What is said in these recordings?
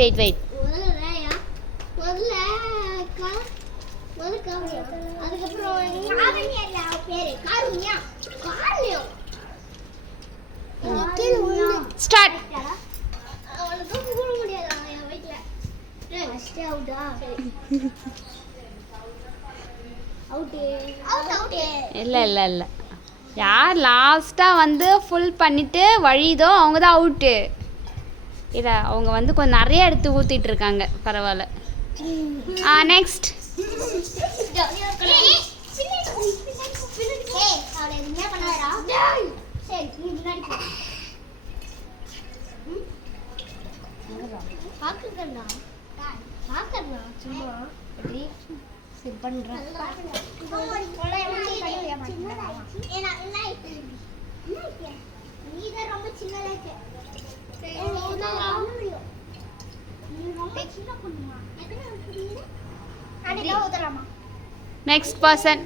Wait start. இல்லை யார் லாஸ்ட்டாக வந்து ஃபுல் பண்ணிவிட்டு வழிதோ அவங்க தான் அவுட்டு. இதை அவங்க வந்து கொஞ்சம் நிறைய எடுத்து ஊற்றிட்டு இருக்காங்க. பரவாயில்ல. நெக்ஸ்ட். Next person.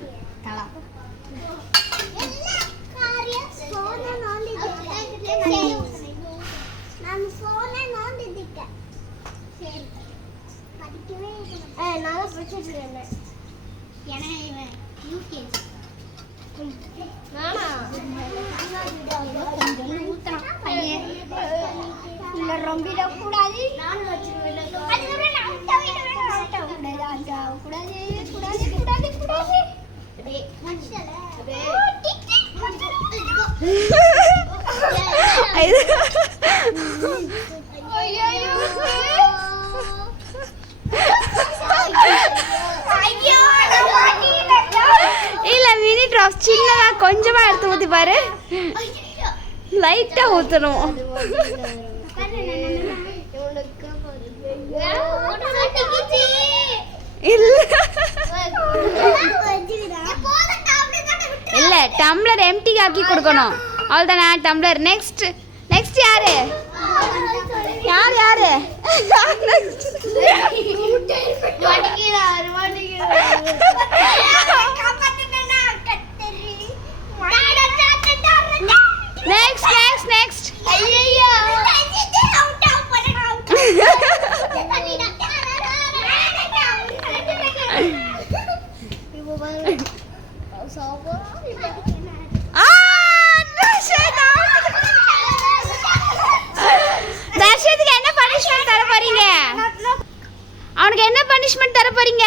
இல்ல மினி ட்ராப் சின்னதா கொஞ்சமா எடுத்து ஊத்தி பாரு. லைட்டா ஊத்தணும். இல்ல டம்ளர் எம்டி ஆக்கி கொடுக்கணும். அவ்வளவுதானே டம்ளர். நெக்ஸ்ட் யாரு யாரு நெக்ஸ்ட். தர்ஷத்துக்கு என்ன பனிஷ்மெண்ட் தர போறீங்க? அவனுக்கு என்ன பனிஷ்மெண்ட் தர போறீங்க?